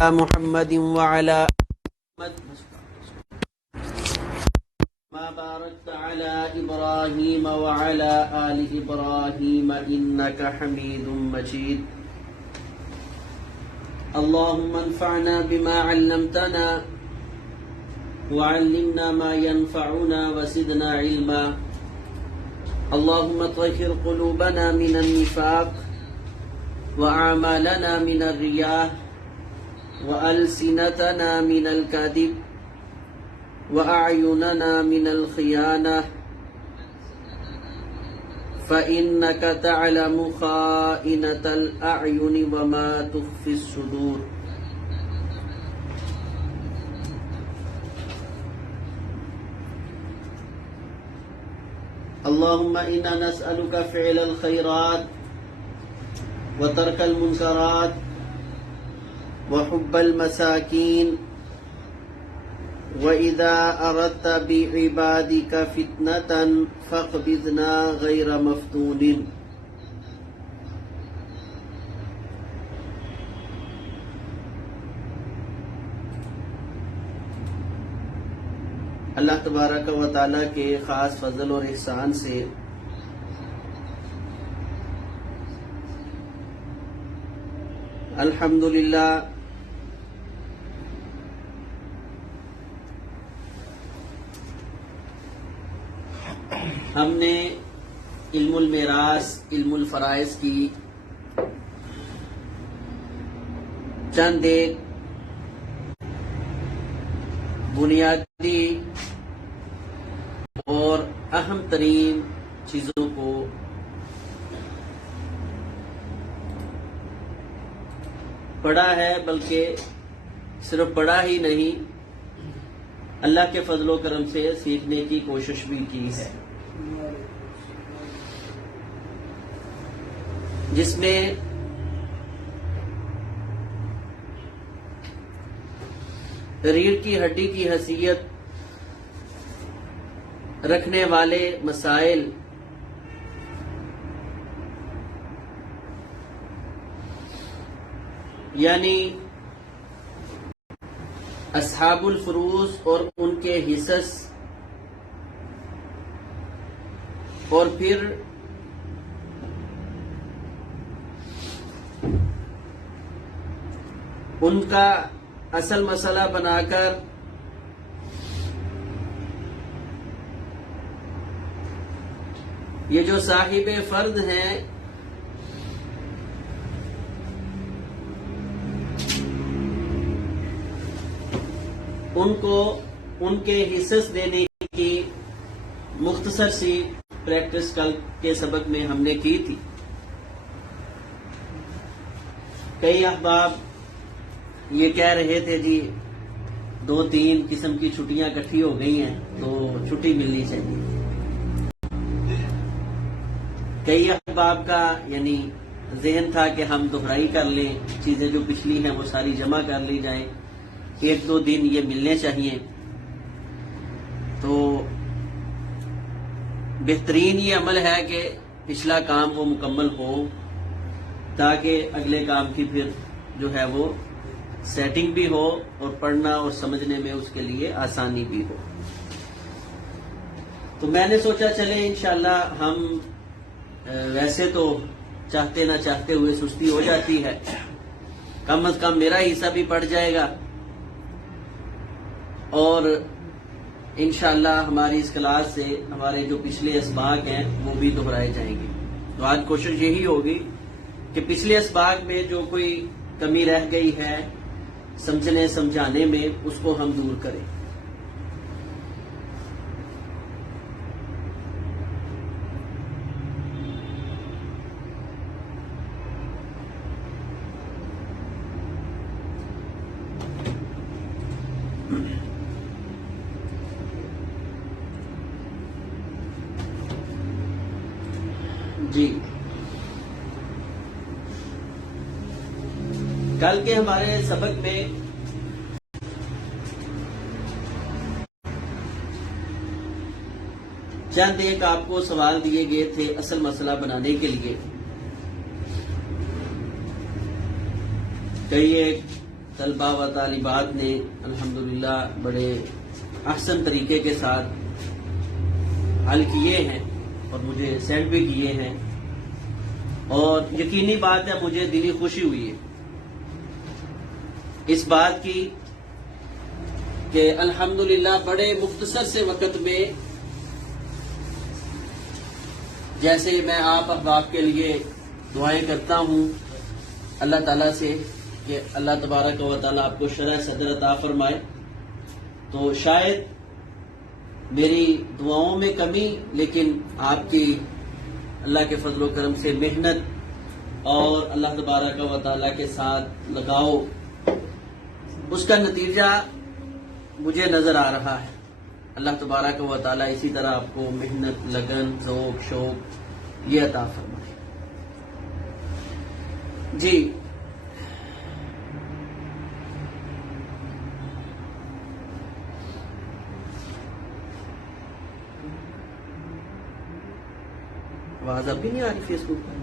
محمد وعلى ما باركت على إبراهيم وعلى آل إبراهيم إنك حميد مجيد. اللهم انفعنا بما علمتنا وعلمنا ما ينفعنا وزدنا علما. اللهم طهر قلوبنا من النفاق وأعمالنا من الرياء وألسنتنا من الكذب وأعيننا من الخيانة فإنك تعلم خائنة الأعين وما تخفي الصدور. اللهم إنا نسألك فعل الخيرات وترك المنكرات وحب المساكين وإذا أردت بعبادك فتنة فاقبضنا غير مفتون. اللہ تبارک و تعالیٰ کے خاص فضل اور احسان سے الحمدللہ ہم نے علم المیراث علم الفرائض کی چند ایک بنیادی اور اہم ترین چیزوں کو پڑھا ہے، بلکہ صرف پڑھا ہی نہیں، اللہ کے فضل و کرم سے سیکھنے کی کوشش بھی کی ہے، جس میں ریڑھ کی ہڈی کی حیثیت رکھنے والے مسائل یعنی اصحاب الفروض اور ان کے حصص، اور پھر ان کا اصل مسئلہ بنا کر یہ جو صاحب فرض ہیں ان کو ان کے حصص دینے کی مختصر سی پریکٹس کل کے سبق میں ہم نے کی تھی. کئی احباب یہ کہہ رہے تھے جی 2-3 قسم کی چھٹیاں اکٹھی ہو گئی ہیں تو چھٹی ملنی چاہیے. کئی احباب کا یعنی ذہن تھا کہ ہم دہرائی کر لیں، چیزیں جو پچھلی ہیں وہ ساری جمع کر لی جائیں، 1-2 دن یہ ملنے چاہیے. تو بہترین یہ عمل ہے کہ پچھلا کام وہ مکمل ہو تاکہ اگلے کام کی پھر جو ہے وہ سیٹنگ بھی ہو اور پڑھنا اور سمجھنے میں اس کے لیے آسانی بھی ہو. تو میں نے سوچا چلیں انشاءاللہ ہم ویسے تو چاہتے نہ چاہتے ہوئے سستی ہو جاتی ہے، کم از کم میرا حصہ بھی پڑ جائے گا اور انشاءاللہ ہماری اس کلاس سے ہمارے جو پچھلے اسباق ہیں وہ بھی دہرائے جائیں گے. تو آج کوشش یہی ہوگی کہ پچھلے اسباق میں جو کوئی کمی رہ گئی ہے سمجھنے سمجھانے میں اس کو ہم دور کریں. جی کل کے ہمارے سبق میں چند ایک آپ کو سوال دیے گئے تھے اصل مسئلہ بنانے کے لیے. کئی ایک طلبہ و طالبات نے الحمدللہ بڑے احسن طریقے کے ساتھ حل کیے ہیں اور مجھے سینڈ بھی کیے ہیں، اور یقینی بات ہے مجھے دلی خوشی ہوئی ہے اس بات کی کہ الحمدللہ بڑے مختصر سے وقت میں، جیسے میں آپ احباب کے لیے دعائیں کرتا ہوں اللہ تعالیٰ سے کہ اللہ تبارک و تعالیٰ آپ کو شرح صدر عطا فرمائے، تو شاید میری دعاؤں میں کمی، لیکن آپ کی اللہ کے فضل و کرم سے محنت اور اللہ تبارک و تعالیٰ کے ساتھ لگاؤ، اس کا نتیجہ مجھے نظر آ رہا ہے۔ اللہ تبارک و تعالیٰ اسی طرح آپ کو محنت، لگن، ذوق، شوق یہ عطا فرمائے۔ جی آواز اب بھی نہیں آ رہی؟ فیس بک پر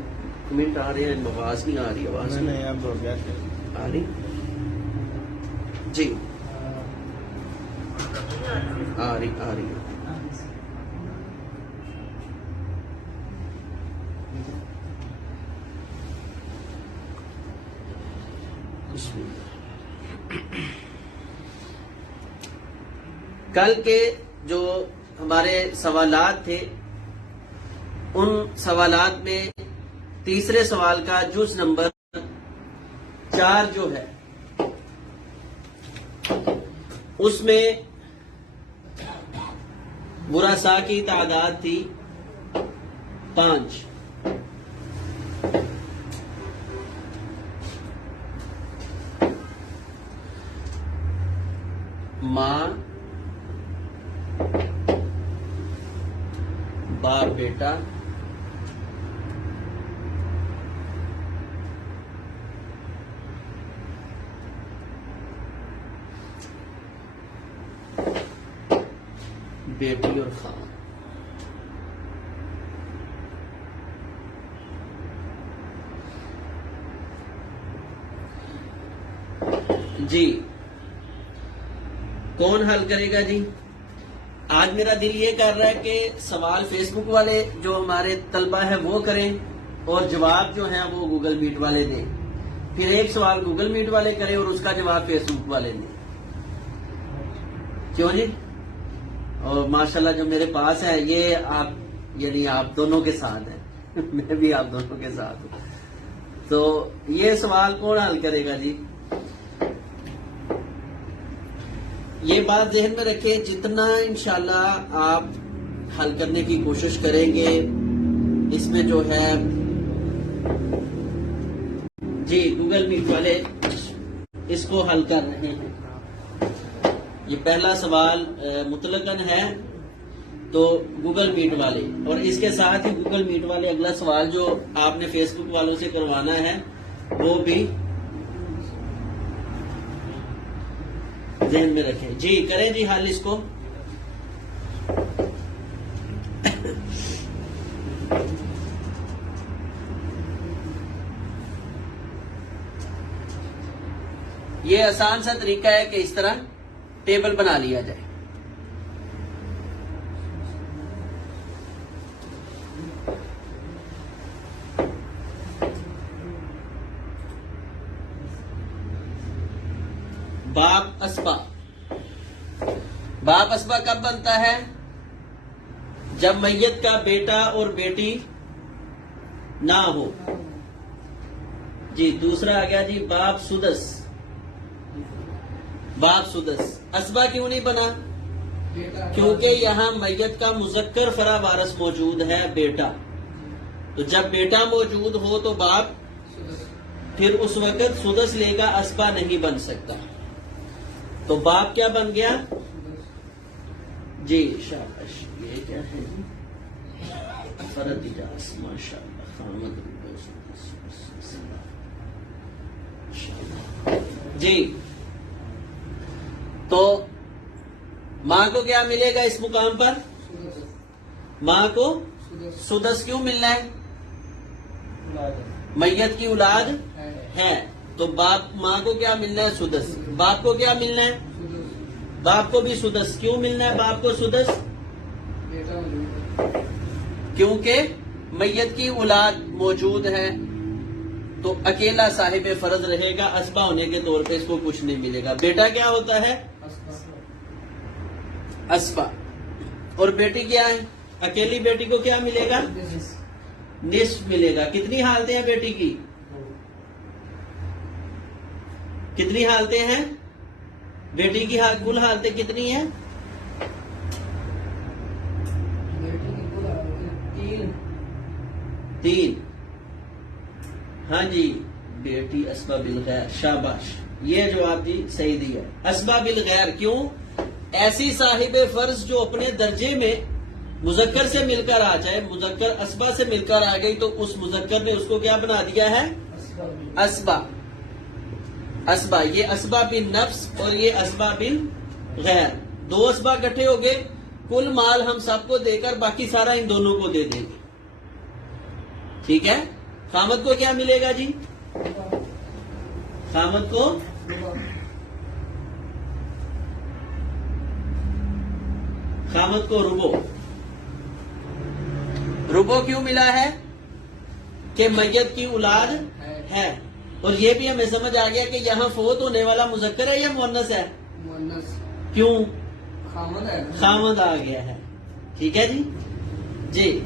کمنٹ آ رہے ہیں، آواز نہیں آ رہی، آواز نہیں آ رہی۔ جی آ رہی کل کے جو ہمارے سوالات تھے، ان سوالات میں تیسرے سوال کا جز نمبر 4 جو ہے اس میں براسا کی تعداد تھی 5۔ ماں، باپ بیٹا، بیٹی اور خان۔ جی کون حل کرے گا؟ جی آج میرا دل یہ کر رہا ہے کہ سوال فیس بک والے جو ہمارے طلبہ ہیں وہ کریں، اور جواب جو ہیں وہ گوگل میٹ والے دیں، پھر ایک سوال گوگل میٹ والے کریں اور اس کا جواب فیس بک والے دیں۔ کیوں جی؟ اور ماشاءاللہ جو میرے پاس ہے یہ آپ، یعنی آپ دونوں کے ساتھ ہیں میں بھی آپ دونوں کے ساتھ ہوں، تو یہ سوال کون حل کرے گا؟ جی یہ بات ذہن میں رکھیں، جتنا انشاءاللہ آپ حل کرنے کی کوشش کریں گے اس میں جو ہے، جی گوگل میٹ والے اس کو حل کر رہے ہیں۔ یہ پہلا سوال مطلقاً ہے تو گوگل میٹ والے، اور اس کے ساتھ ہی گوگل میٹ والے اگلا سوال جو آپ نے فیس بک والوں سے کروانا ہے وہ بھی ذہن میں رکھیں۔ جی کریں جی حل اس کو۔ یہ آسان سا طریقہ ہے کہ اس طرح ٹیبل بنا لیا جائے۔ باپ اسبا، باپ اسبا کب بنتا ہے؟ جب میت کا بیٹا اور بیٹی نہ ہو۔ جی دوسرا آ گیا جی باپ سدس، باپ سدس۔ اسبا کیوں نہیں بنا؟ کیونکہ یہاں میت کا مذکر فرا وارث موجود ہے بیٹا، تو جب بیٹا موجود ہو تو باپ، پھر اس وقت سدس لے گا، اسبا نہیں بن سکتا، تو باپ کیا بن گیا؟ جی شاباش، یہ کیا ہے؟ فرد اجاز، ماشاءاللہ، خامد جی۔ تو ماں کو کیا ملے گا اس مقام پر؟ ماں کو سدس کیوں ملنا ہے؟ میت کی اولاد ہے، تو باپ ماں کو کیا ملنا ہے؟ سدس. باپ کو کیا ملنا ہے؟ باپ کو بھی سدس. کیوں ملنا ہے باپ کو سدس؟ کیونکہ میت کی اولاد موجود ہے تو اکیلا صاحب فرض رہے گا، اسبا ہونے کے طور پہ اس کو کچھ نہیں ملے گا. بیٹا کیا ہوتا ہے؟ اسبا. اور بیٹی کیا ہے؟ اکیلی بیٹی کو کیا ملے گا؟ نصف ملے گا. کتنی حالتیں ہیں بیٹی کی؟ کتنی حالتیں ہیں بیٹی کی؟ کل حالتیں کتنی ہیں؟ تین. ہاں جی بیٹی اسبا بالغیر. شاباش، یہ جواب جی صحیح دیا. اسبا بالغیر کیوں؟ ایسی صاحب فرض جو اپنے درجے میں مذکر سے مل کر آ جائے، مذکر اسبا سے مل کر آ گئی تو اس مذکر نے اس کو کیا بنا دیا ہے؟ اسبا. اسبا، یہ اسبا بن نفس اور یہ اسبا بن غیر. دو اسبا اکٹھے ہو گئے، کل مال ہم سب کو دے کر باقی سارا ان دونوں کو دے دیں گے. ٹھیک ہے. خامد کو کیا ملے گا جی؟ خامد کو ربو. ربو کیوں ملا ہے؟ کہ میت کی اولاد ہے. اور یہ بھی ہمیں سمجھ آ گیا کہ یہاں فوت ہونے والا مذکر ہے یا مؤنث ہے؟ کیوں؟ خامد آ گیا ہے. ٹھیک ہے جی. جی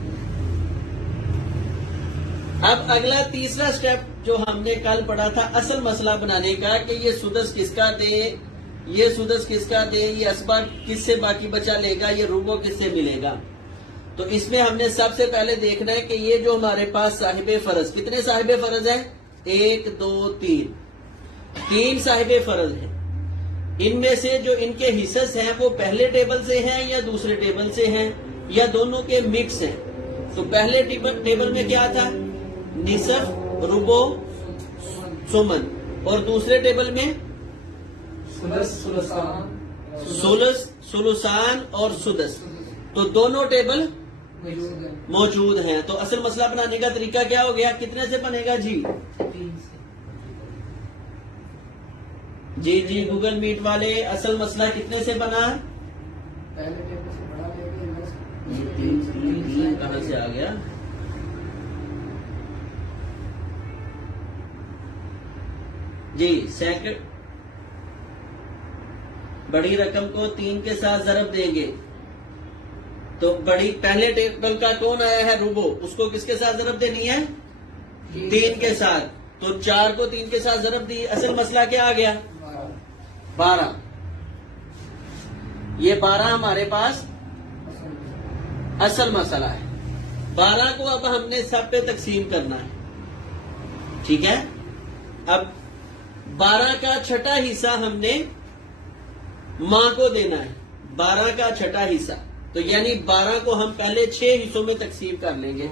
اب اگلا تیسرا سٹیپ جو ہم نے کل پڑھا تھا اصل مسئلہ بنانے کا کہ یہ سدس کس کا دے، یہ سدس کس کا دے، یہ اسبا کس سے باقی بچا لے گا، یہ ربو کس سے ملے گا. تو اس میں ہم نے سب سے پہلے دیکھنا ہے کہ یہ جو ہمارے پاس صاحب فرض، کتنے صاحب فرض ہیں؟ 1 2 3. 3 صاحب فرض ہیں. ان میں سے جو ان کے حصص ہیں وہ پہلے ٹیبل سے ہیں یا دوسرے ٹیبل سے ہیں یا دونوں کے مکس ہیں. تو پہلے ٹیبل میں کیا تھا؟ نصف، ربو، سمن. اور دوسرے ٹیبل میں سلس، سلسان اور سدس. تو دونوں ٹیبل موجود ہیں. تو اصل مسئلہ بنانے کا طریقہ کیا ہو گیا؟ کتنے سے بنے گا جی؟ جی گوگل میٹ والے، اصل مسئلہ کتنے سے بنا؟ تین کہاں سے آ گیا؟ جی سیکنڈ بڑی رقم کو 3 کے ساتھ ضرب دیں گے تو بڑی پہلے ٹیبل کا کون آیا ہے؟ ربو. اس کو کس کے ساتھ ضرب دینی ہے؟ 3 کے ساتھ. تو 4 کو 3 کے ساتھ ضرب دی. اصل مسئلہ کیا آ گیا؟ 12. یہ 12 ہمارے پاس اصل مسئلہ ہے. 12 کو اب ہم نے سب پہ تقسیم کرنا ہے. ٹھیک ہے. اب 12 کا چھٹا حصہ ہم نے ماں کو دینا ہے. 12 کا چھٹا حصہ. تو یعنی 12 کو ہم پہلے 6 حصوں میں تقسیم کر لیں گے.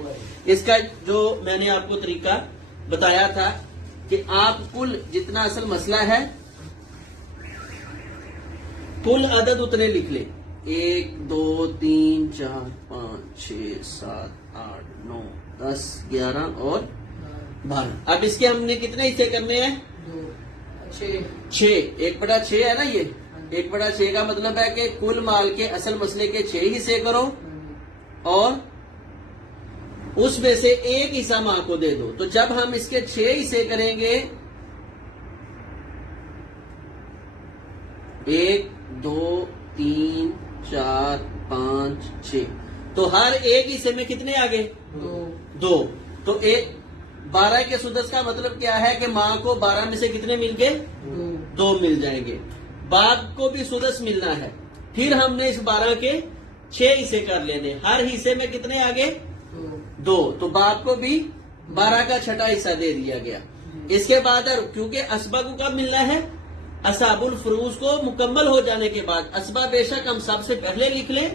اس کا جو میں نے آپ کو طریقہ بتایا تھا کہ آپ کل جتنا اصل مسئلہ ہے کل عدد اتنے لکھ لیں. 1 2 3 4 5 6 7 8 9 10 11 اور 12. اب اس کے ہم نے کتنے حصے کرنے ہیں؟ 6. 1/6 ہے نا. یہ 1/6 کا مطلب ہے کہ کل مال کے اصل مسئلے کے 6 حصے کرو اور اس میں سے 1 حصہ ماں کو دے دو. تو جب ہم اس کے 6 حصے کریں گے 1 2 3 4 5 6 تو ہر ایک حصے میں کتنے آگے؟ 2. تو 12 کے سدس کا مطلب کیا ہے کہ ماں کو 12 میں سے کتنے مل گئے؟ 2 مل جائیں گے. باپ کو بھی سدس ملنا ہے. پھر ہم نے اس 12 کے 6 حصے کر لینے. ہر حصے میں کتنے آگے؟ 2. تو باپ کو بھی 12 کا چھٹا حصہ دے دیا گیا. اس کے بعد کیونکہ اسبا کو کب ملنا ہے؟ اصحاب الفروض کو مکمل ہو جانے کے بعد. اسبا بے شک ہم سب سے پہلے لکھ لیں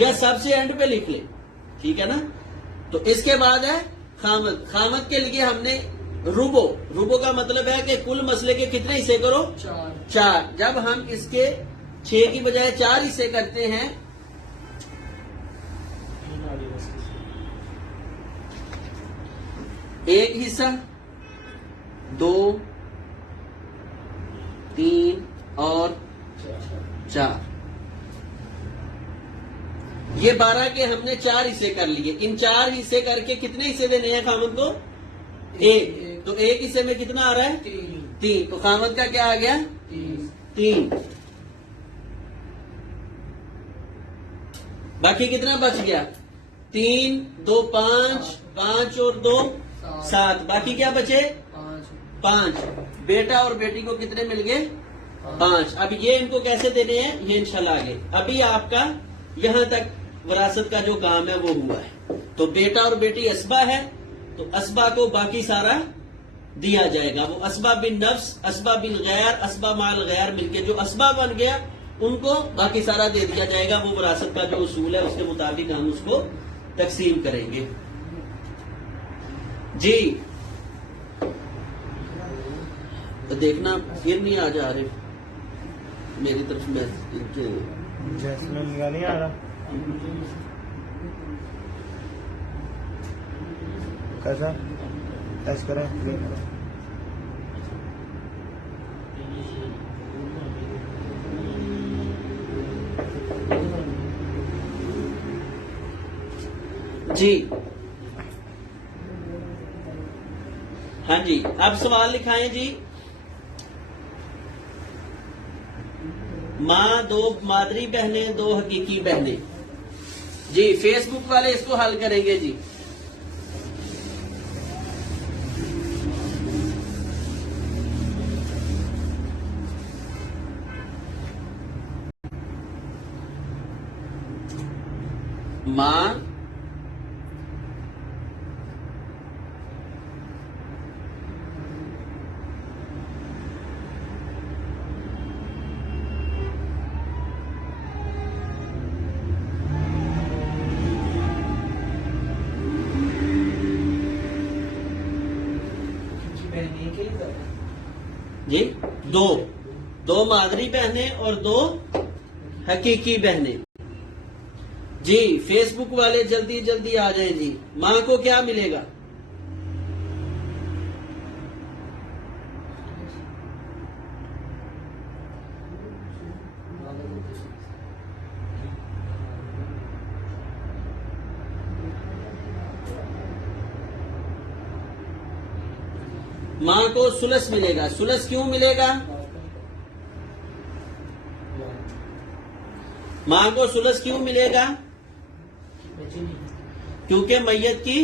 یا سب سے اینڈ پہ لکھ لیں. ٹھیک ہے نا. تو اس کے بعد ہے خامد. خامد کے لیے ہم نے ربو. ربو کا مطلب ہے کہ کل مسئلے کے کتنے حصے کرو؟ 4. جب ہم اس کے 6 کی بجائے 4 حصے کرتے ہیں ایک حصہ 2 3 اور 4. یہ 12 کے ہم نے 4 حصے کر لیے. ان 4 حصے کر کے کتنے حصے دینے ہیں خامد کو؟ 1. تو 1 حصے میں کتنا آ رہا ہے؟ 3. تو خامد کا کیا آ گیا؟ 3. باقی کتنا بچ گیا؟ 3 2 5 5 اور 2 7. باقی کیا بچے؟ 5. بیٹا اور بیٹی کو کتنے مل گئے؟ 5. اب یہ ان کو کیسے دینے ہیں یہ انشاءاللہ آگے. ابھی آپ کا یہاں تک وراثت کا جو کام ہے وہ ہوا ہے. تو بیٹا اور بیٹی اسبا ہے تو اسبا کو باقی سارا دیا جائے گا. وہ اسبا بن نفس، اسبا بن غیر، اسبا مال غیر مل کے جو اسبا بن گیا ان کو باقی سارا دے دیا جائے گا. وہ وراثت کا جو اصول ہے اس کے مطابق ہم اس کو تقسیم کریں گے. جی تو دیکھنا پھر نہیں آ جا رہے میری طرف میں جیسمین کا نہیں آ رہا. کیسا ایس کریں جی. ہاں جی اب سوال لکھائیں جی. ماں 2 مادری بہنیں 2 حقیقی بہنیں. جی فیس بک والے اس کو حل کریں گے جی. ماں جی 2 مادری بہنیں اور 2 حقیقی بہنیں. جی فیس بک والے جلدی جلدی آ جائیں جی. ماں کو کیا ملے گا؟ ماں کو سلس ملے گا. سلس کیوں ملے گا؟ ماں کو سلس کیوں ملے گا؟ کیونکہ میت کی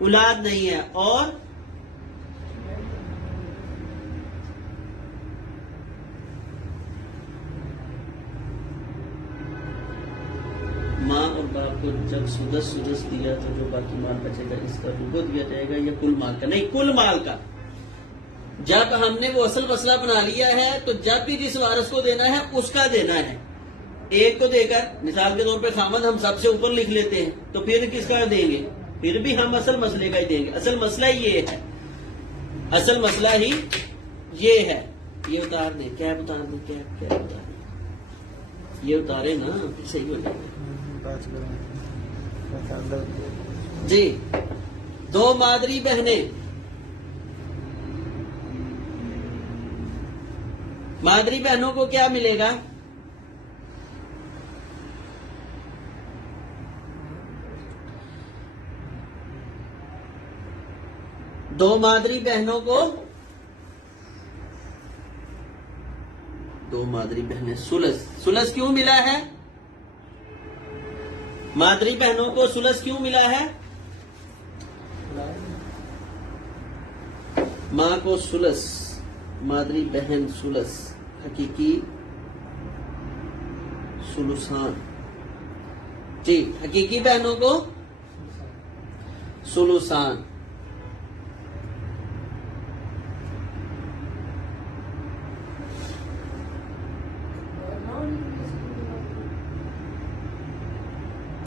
اولاد نہیں ہے. اور ماں اور باپ کو جب سدس دیا تو جو باقی مال بچے گا اس کا ربع دیا جائے گا یا کل مال کا؟ نہیں کل مال کا. جب ہم نے وہ اصل مسئلہ بنا لیا ہے تو جب بھی جس وارث کو دینا ہے اس کا دینا ہے. ایک کو دے کر مثال کے طور پہ خامد ہم سب سے اوپر لکھ لیتے ہیں تو پھر کس کا دیں گے؟ پھر بھی ہم اصل مسئلے کا ہی دیں گے. اصل مسئلہ ہی یہ ہے. اصل مسئلہ ہی یہ ہے. یہ اتار دیں. کیب اتار دیں. کیب اتار دیں. یہ اتارے نا پھر صحیح ہو جائے گا. جی 2 مادری بہنیں. مادری بہنوں کو کیا ملے گا؟ دو مادری بہنوں کو 2 مادری بہنیں سلس کیوں ملا ہے؟ مادری بہنوں کو سلس کیوں ملا ہے؟ ماں کو سلس، مادری بہن سلس، حقیقی سلسان. جی حقیقی بہنوں کو سلسان.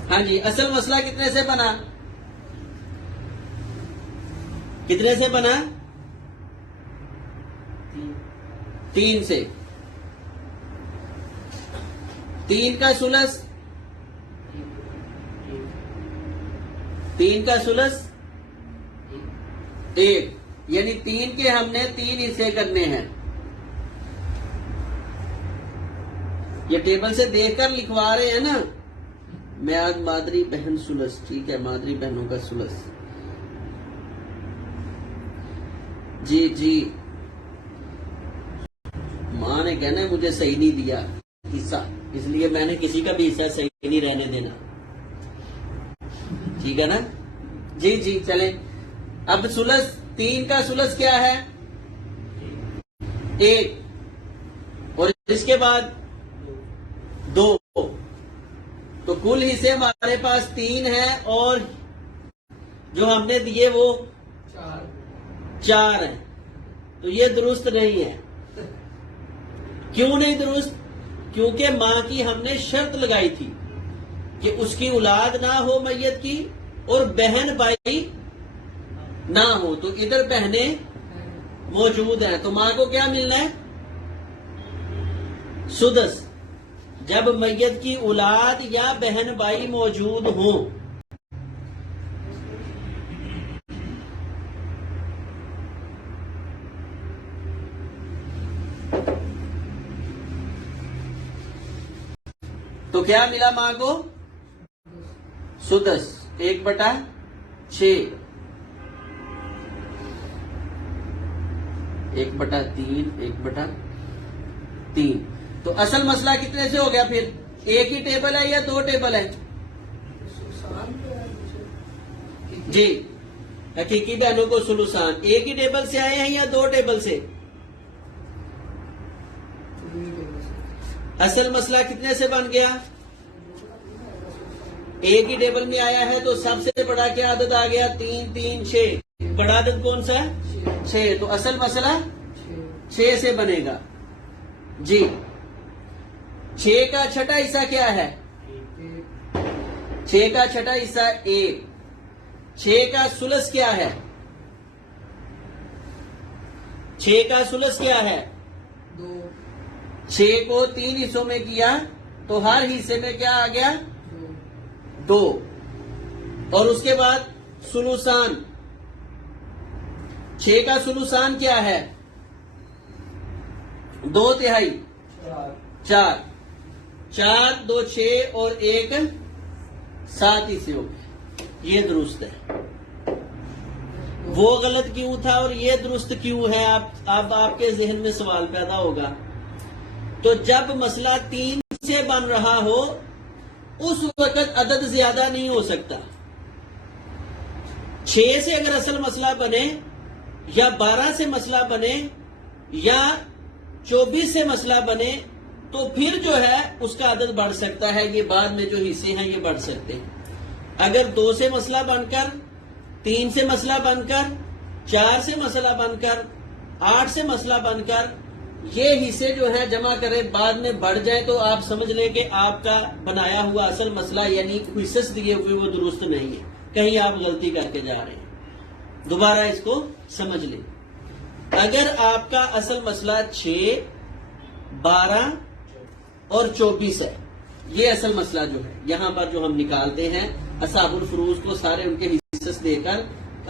ہاں جی اصل مسئلہ کتنے سے بنا؟ کتنے سے بنا؟ 3 سے. 3 کا سلس 1 یعنی 3 کے ہم نے 3 حصے کرنے ہیں. یہ ٹیبل سے دیکھ کر لکھوا رہے ہیں نا. میں آج مادری بہن سلس. ٹھیک ہے, مادری بہنوں کا سلس. جی جی, ماں نے کہنا ہے مجھے صحیح نہیں دیا حصہ, اس لیے میں نے کسی کا بھی حصہ صحیح نہیں رہنے دینا. ٹھیک ہے نا جی جی. چلیں اب سلس, 3 کا سلس کیا ہے؟ 1, اور اس کے بعد 2. تو کل حصے ہمارے پاس 3 ہیں اور جو ہم نے دیے وہ 4 ہیں. تو یہ درست نہیں ہے. کیوں نہیں درست؟ کیونکہ ماں کی ہم نے شرط لگائی تھی کہ اس کی اولاد نہ ہو میت کی اور بہن بھائی نہ ہو. تو ادھر بہنیں موجود ہیں, تو ماں کو کیا ملنا ہے؟ سدس. جب میت کی اولاد یا بہن بھائی موجود ہوں. تو کیا ملا ماں کو؟ سدس 1/6, 1/3, 1/3. تو اصل مسئلہ کتنے سے ہو گیا پھر؟ ایک ہی ٹیبل ہے یا 2 ٹیبل ہے؟ جی, حقیقی بہنوں کو سلوسان ایک ہی ٹیبل سے آئے ہیں یا 2 ٹیبل سے؟ اصل مسئلہ کتنے سے بن گیا؟ ایک ہی ٹیبل میں آیا ہے تو سب سے بڑا کیا عدد آ گیا؟ 3 3 6. بڑا عدد کون سا ہے؟ 6. تو اصل مسئلہ 6 سے بنے گا. جی, 6 کا چھٹا حصہ کیا ہے؟ 6 کا چھٹا حصہ 1. 6 کا سلس کیا ہے؟ 6 کا سلس کیا ہے؟ 6 کو 3 حصوں میں کیا تو ہر حصے میں کیا آ گیا؟ 2. اور اس کے بعد سلوسان. 6 کا سلوسان کیا ہے؟ 2/3. 4. 4 2 6 اور 1 7 حصے ہو گئے. یہ درست ہے. وہ غلط کیوں تھا اور یہ درست کیوں ہے؟ اب آپ کے ذہن میں سوال پیدا ہوگا. تو جب مسئلہ 3 سے بن رہا ہو اس وقت عدد زیادہ نہیں ہو سکتا. 6 سے اگر اصل مسئلہ بنے یا 12 سے مسئلہ بنے یا 24 سے مسئلہ بنے تو پھر جو ہے اس کا عدد بڑھ سکتا ہے. یہ بعد میں جو حصے ہیں یہ بڑھ سکتے ہیں. اگر 2 سے مسئلہ بن کر, 3 سے مسئلہ بن کر, 4 سے مسئلہ بن کر, 8 سے مسئلہ بن کر یہ حصے جو ہیں جمع کرے بعد میں بڑھ جائیں تو آپ سمجھ لیں کہ آپ کا بنایا ہوا اصل مسئلہ یعنی حصص دیے ہوئے وہ درست نہیں ہے. کہیں آپ غلطی کر کے جا رہے ہیں. دوبارہ اس کو سمجھ لیں. اگر آپ کا اصل مسئلہ 6, 12 اور 24 ہے, یہ اصل مسئلہ جو ہے یہاں پر جو ہم نکالتے ہیں اصحاب الفروض کو سارے ان کے حصص دے کر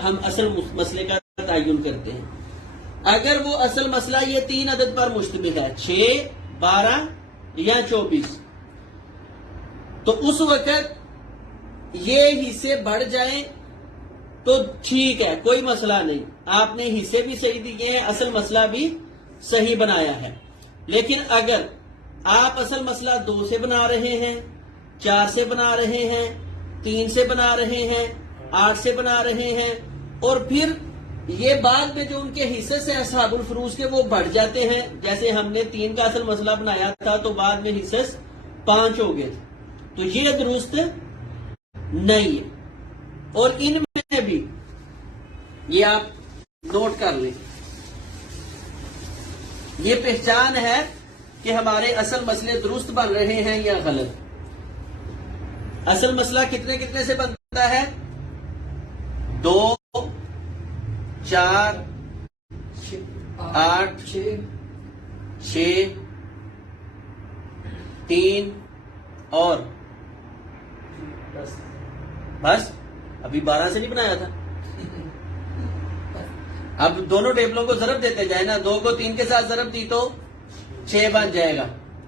ہم اصل مسئلے کا تعین کرتے ہیں. اگر وہ اصل مسئلہ یہ 3 عدد پر مشتمل ہے 6, 12 یا 24 تو اس وقت یہ حصے بڑھ جائیں تو ٹھیک ہے, کوئی مسئلہ نہیں. آپ نے حصے بھی صحیح دیے ہیں, اصل مسئلہ بھی صحیح بنایا ہے. لیکن اگر آپ اصل مسئلہ 2 سے بنا رہے ہیں, 4 سے بنا رہے ہیں, 3 سے بنا رہے ہیں, 8 سے بنا رہے ہیں اور پھر یہ بعد میں جو ان کے حصے سے اصحاب الفروض کے وہ بڑھ جاتے ہیں, جیسے ہم نے 3 کا اصل مسئلہ بنایا تھا تو بعد میں حصے 5 ہو گئے تھے, تو یہ درست نہیں ہے. اور ان میں بھی یہ آپ نوٹ کر لیں, یہ پہچان ہے کہ ہمارے اصل مسئلے درست بن رہے ہیں یا غلط. اصل مسئلہ کتنے کتنے سے بنتا ہے؟ 2, 4, 8, 6, 3 اور بس. ابھی 12 سے نہیں بنایا تھا. اب دونوں ٹیبلوں کو ضرب دیتے جائے نا, 2 کو 3 کے ساتھ ضرب دی تو 6 بن جائے گا.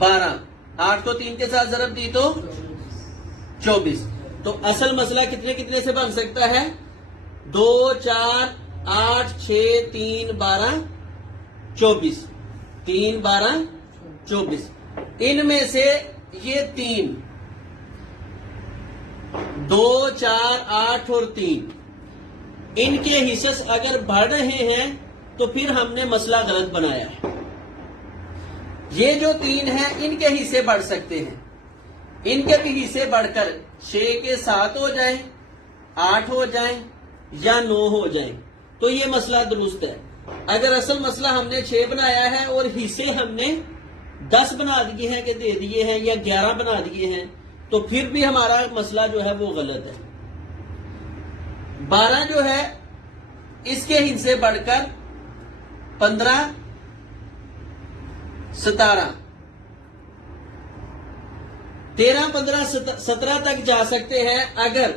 12, 8 کو 3 کے ساتھ ضرب دی تو 24. تو اصل مسئلہ کتنے کتنے سے بن سکتا ہے؟ 2, 4, 8, 6, 3, 12, 24. 3, 12, 24. ان میں سے یہ 3, 2, 4, 8 اور 3 ان کے حصص اگر بڑھ رہے ہیں تو پھر ہم نے مسئلہ غلط بنایا ہے. یہ جو 3 ہیں ان کے حصے بڑھ سکتے ہیں, ان کے بھی حصے بڑھ کر 6 کے 7 ہو جائیں, 8 ہو جائیں یا 9 ہو جائیں تو یہ مسئلہ درست ہے. اگر اصل مسئلہ ہم نے 6 بنایا ہے اور حصے ہم نے 10 بنا دیے ہیں کہ دے دیے ہیں یا 11 بنا دیے ہیں تو پھر بھی ہمارا مسئلہ جو ہے وہ غلط ہے. 12 جو ہے اس کے حصے بڑھ کر 15, 17, 13, 15, 17 تک جا سکتے ہیں. اگر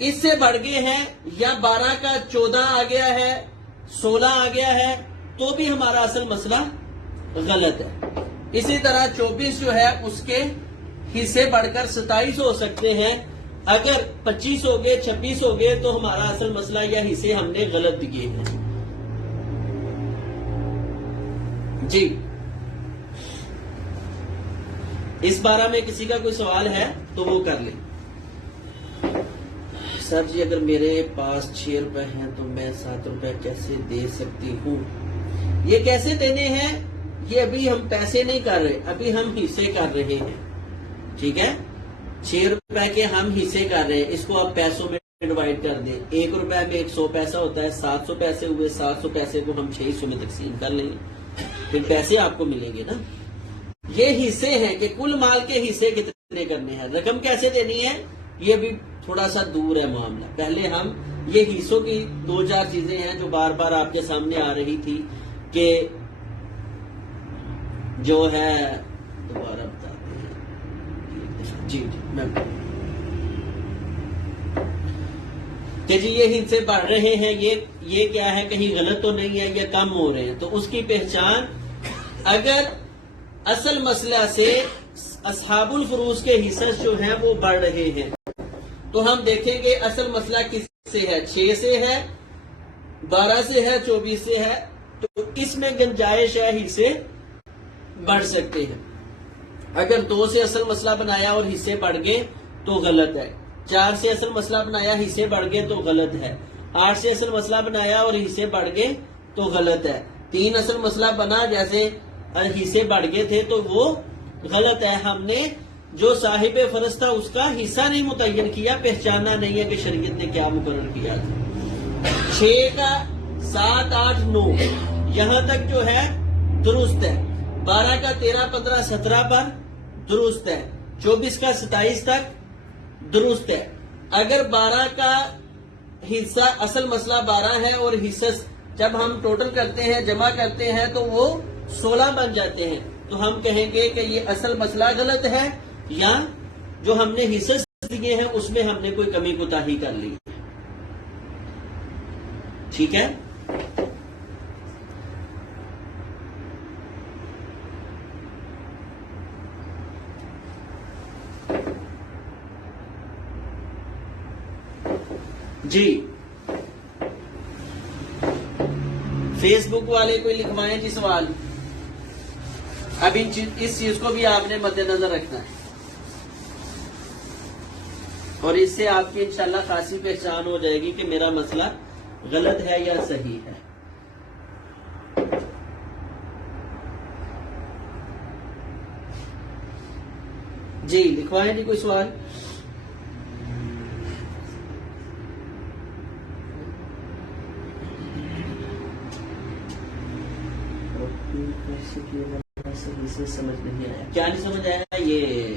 اس سے بڑھ گئے ہیں یا 12 کا 14 آ گیا ہے, 16 آ گیا ہے تو بھی ہمارا اصل مسئلہ غلط ہے. اسی طرح 24 جو ہے اس کے حصے بڑھ کر 27 ہو سکتے ہیں. اگر 25 ہو گئے, 26 ہو گئے تو ہمارا اصل مسئلہ یا حصے ہم نے غلط دیے ہیں. جی, اس بارے میں کسی کا کوئی سوال ہے تو وہ کر لیں. سر جی اگر میرے پاس 6 روپے ہیں تو میں 7 روپے کیسے دے سکتی ہوں؟ یہ کیسے دینے ہیں یہ ابھی ہم پیسے نہیں کر رہے, ابھی ہم حصے کر رہے ہیں. ٹھیک ہے, 6 روپے کے ہم حصے کر رہے ہیں. اس کو آپ پیسوں میں ڈیوائڈ کر دیں. 1 روپے میں 100 پیسہ ہوتا ہے, 700 پیسے ہوئے, 700 پیسے کو ہم 600 میں تقسیم کر لیں گے, پھر پیسے آپ کو ملیں گے نا. یہ حصے ہیں کہ کل مال کے حصے کتنے کرنے ہیں. رقم کیسے دینی ہے یہ بھی تھوڑا سا دور ہے معاملہ. پہلے ہم یہ حصوں کی 2-4 چیزیں ہیں جو بار بار آپ کے سامنے آ رہی تھی کہ جو ہے دوبارہ بتاتے ہیں. جی میں کہ جی یہ حصے بڑھ رہے ہیں, یہ کیا ہے, کہیں غلط تو نہیں ہے, یہ کم ہو رہے ہیں. تو اس کی پہچان اگر اصل مسئلہ سے اصحاب الفروض کے حصص جو ہیں وہ بڑھ رہے ہیں تو ہم دیکھیں گے اصل مسئلہ کس سے ہے. 6 سے ہے, 12 سے ہے, 24 سے ہے, تو کس میں گنجائش ہے حصے بڑھ سکتے ہیں. اگر 2 سے اصل مسئلہ بنایا اور حصے بڑھ گئے تو غلط ہے. 4 سے اصل مسئلہ بنایا حصے بڑھ گئے تو غلط ہے. 8 سے اصل مسئلہ بنایا اور حصے بڑھ گئے تو غلط ہے. 3 اصل مسئلہ بنا جیسے حصے بڑھ گئے تھے تو وہ غلط ہے. ہم نے جو صاحب فرض تھا اس کا حصہ نہیں متعین کیا, پہچانا نہیں ہے کہ شریعت نے کیا مقرر کیا تھا. 6 کا 7, 8, 9 یہاں تک جو ہے درست ہے. 12 کا 13, 15, 17 پر درست ہے. 24 کا 27 تک درست ہے. اگر 12 کا حصہ اصل مسئلہ 12 ہے اور حصہ جب ہم ٹوٹل کرتے ہیں, جمع کرتے ہیں تو وہ 16 بن جاتے ہیں تو ہم کہیں گے کہ یہ اصل مسئلہ غلط ہے یا جو ہم نے حصے دیے ہیں اس میں ہم نے کوئی کمی کوتاہی کر لی. ٹھیک ہے, جی فیس بک والے کوئی لکھوائیں جی سوال. اب اس چیز کو بھی آپ نے مد نظر رکھنا ہے اور اس سے آپ کی انشاءاللہ خاصی پہچان ہو جائے گی کہ میرا مسئلہ غلط ہے یا صحیح ہے. جی لکھوائیں جی کوئی سوال. سے سمجھ نہیں آیا, کیا نہیں سمجھ آیا یہ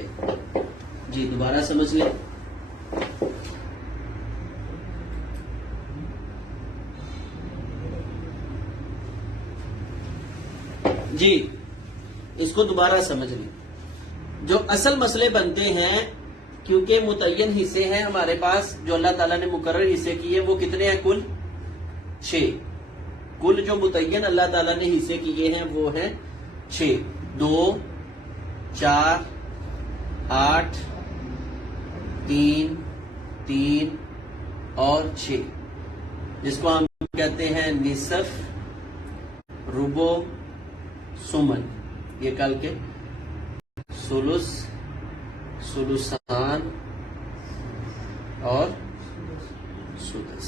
جی دوبارہ سمجھ لیں. جی اس کو دوبارہ سمجھ لیں. جو اصل مسئلے بنتے ہیں کیونکہ متعین حصے ہیں ہمارے پاس جو اللہ تعالیٰ نے مقرر حصے کیے, وہ کتنے ہیں کل 6. کل جو متعین اللہ تعالیٰ نے حصے کیے ہیں وہ ہیں 6، 2، 4، 8، 3، 3 اور 6، جس کو ہم کہتے ہیں نصف، ربع، سمن، یہ کل کے ثلث، ثلثان اور سدس،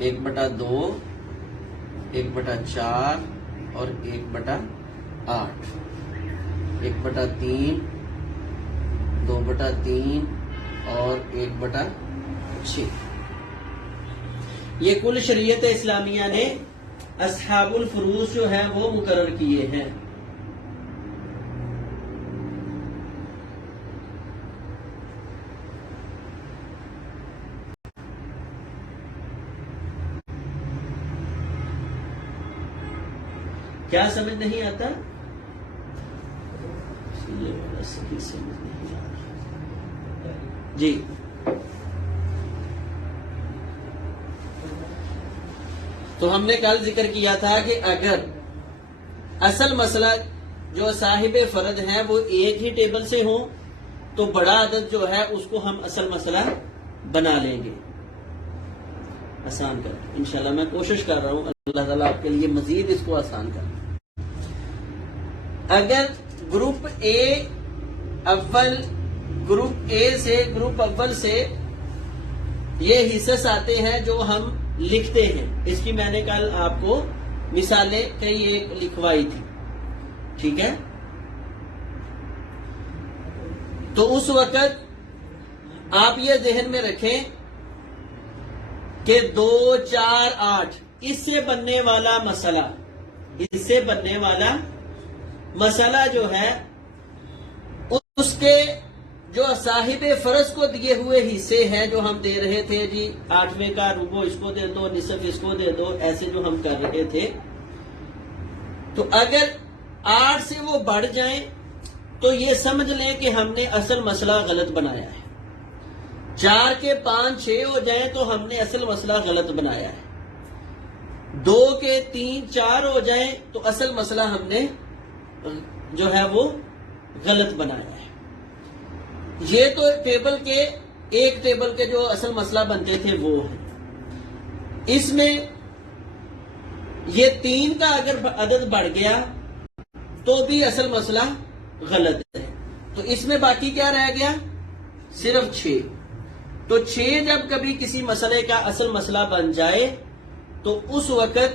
1/2، 1/4 اور 1/8، 1/3، 2/3 اور 1/6۔ یہ کل شریعت اسلامیہ نے اصحاب الفروض جو ہیں وہ مقرر کیے ہیں۔ کیا سمجھ نہیں آتا؟ یہ والا صحیح سمجھ نہیں آ رہا جی۔ تو ہم نے کل ذکر کیا تھا کہ اگر اصل مسئلہ جو صاحب فرد ہیں وہ ایک ہی ٹیبل سے ہوں تو بڑا عدد جو ہے اس کو ہم اصل مسئلہ بنا لیں گے، آسان کر انشاءاللہ میں کوشش کر رہا ہوں اللہ تعالیٰ آپ کے لیے مزید اس کو آسان کر۔ اگر گروپ اول سے یہ حصص آتے ہیں جو ہم لکھتے ہیں، اس کی میں نے کل آپ کو مثالیں کئی ایک لکھوائی تھی، ٹھیک ہے؟ تو اس وقت آپ یہ ذہن میں رکھیں کہ 2، 4، 8 اس سے بننے والا مسئلہ جو ہے اس کے جو صاحب فرض کو دیے ہوئے حصے ہیں جو ہم دے رہے تھے، جی 8ویں کا ربع اس کو دے دو، نصف اس کو دے دو، ایسے جو ہم کر رہے تھے، تو اگر 8 سے وہ بڑھ جائیں تو یہ سمجھ لیں کہ ہم نے اصل مسئلہ غلط بنایا ہے۔ 4 کے 5، 6 ہو جائیں تو ہم نے اصل مسئلہ غلط بنایا ہے۔ 2 کے 3، 4 ہو جائیں تو اصل مسئلہ ہم نے جو ہے وہ غلط بنایا ہے۔ یہ تو ایک ٹیبل کے جو اصل مسئلہ بنتے تھے وہ ہیں۔ اس میں یہ 3 کا اگر عدد بڑھ گیا تو بھی اصل مسئلہ غلط ہے، تو اس میں باقی کیا رہ گیا؟ صرف 6۔ تو 6 جب کبھی کسی مسئلے کا اصل مسئلہ بن جائے تو اس وقت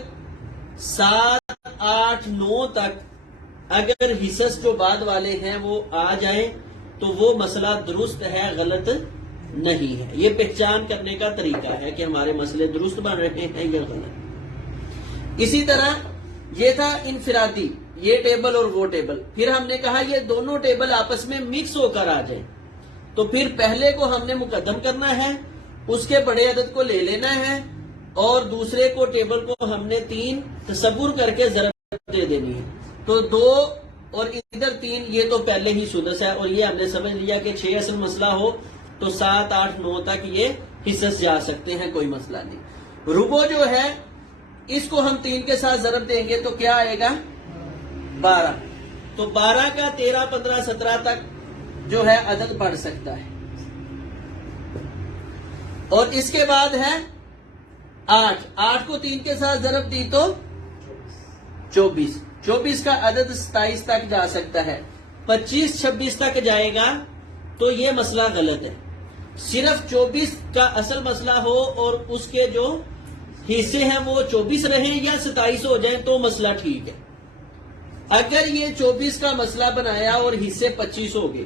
7، 8، 9 تک اگر حصص جو بعد والے ہیں وہ آ جائیں تو وہ مسئلہ درست ہے، غلط نہیں ہے۔ یہ پہچان کرنے کا طریقہ ہے کہ ہمارے مسئلے درست بن رہے ہیں یا غلط۔ اسی طرح یہ تھا انفرادی، یہ ٹیبل اور وہ ٹیبل۔ پھر ہم نے کہا یہ دونوں ٹیبل آپس میں مکس ہو کر آ جائیں تو پھر پہلے کو ہم نے مقدم کرنا ہے، اس کے بڑے عدد کو لے لینا ہے اور دوسرے کو ٹیبل کو ہم نے 3 تصور کر کے ضرب دے دینی ہے۔ تو 2 اور ادھر 3 یہ تو پہلے ہی سدس ہے، اور یہ ہم نے سمجھ لیا کہ 6 اصل مسئلہ ہو تو 7، 8، 9 تک یہ حصص جا سکتے ہیں، کوئی مسئلہ نہیں۔ ربع جو ہے اس کو ہم 3 کے ساتھ ضرب دیں گے تو کیا آئے گا؟ 12۔ تو 12 کا 13، 15، 17 تک جو ہے عدد بڑھ سکتا ہے۔ اور اس کے بعد ہے 8 کو 3 کے ساتھ ضرب دی تو 24 کا عدد 27 تک جا سکتا ہے۔ 25، 26 تک جائے گا تو یہ مسئلہ غلط ہے۔ صرف 24 کا اصل مسئلہ ہو اور اس کے جو حصے ہیں وہ 24 رہیں یا 27 ہو جائیں تو مسئلہ ٹھیک ہے۔ اگر یہ 24 کا مسئلہ بنایا اور حصے 25 ہو گئے،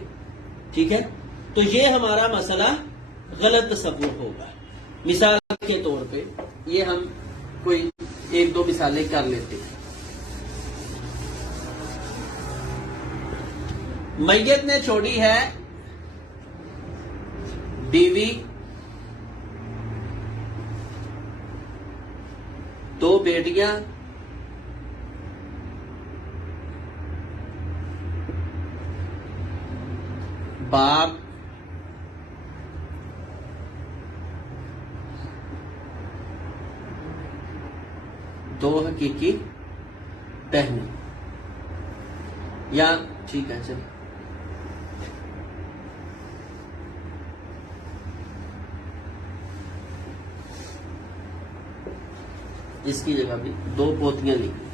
ٹھیک ہے، تو یہ ہمارا مسئلہ غلط تصور ہوگا۔ مثال کے طور پہ یہ ہم کوئی 1-2 مثالیں کر لیتے ہیں۔ میت نے چھوڑی ہے بیوی، 2 بیٹیاں، باپ، 2 حقیقی بہنیں یا ٹھیک ہے چل اس کی جگہ بھی 2 پوتیاں لکھی.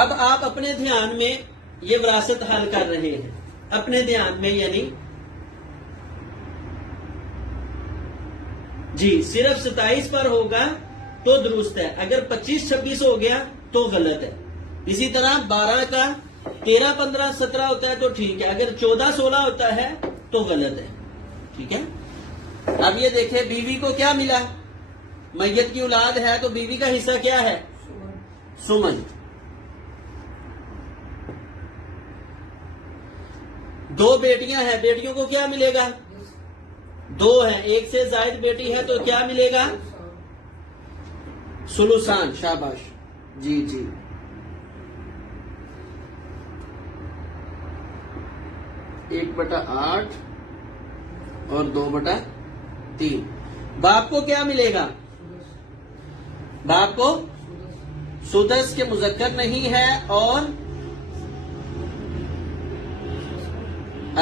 اب آپ اپنے دھیان میں یہ وراثت حل کر رہے ہیں اپنے دھیان میں، یعنی جی صرف 27 پر ہوگا تو درست ہے، اگر 25-26 ہو گیا تو غلط ہے. اسی طرح 12 کا 13-15-17 ہوتا ہے تو ٹھیک ہے، اگر 14-16 ہوتا ہے تو غلط ہے. ٹھیک ہے. اب یہ دیکھیں بیوی کو کیا ملا، میت کی اولاد ہے تو بیوی کا حصہ کیا ہے، سمن. 2 بیٹیاں ہیں، بیٹیوں کو کیا ملے گا، 2 ہیں، 1 سے زائد بیٹی ہے تو کیا ملے گا، سلوسان. شاباش جی جی. ایک بٹا 8 اور 2/3. باپ کو کیا ملے گا، باپ کو سدس کے مذکر نہیں ہے اور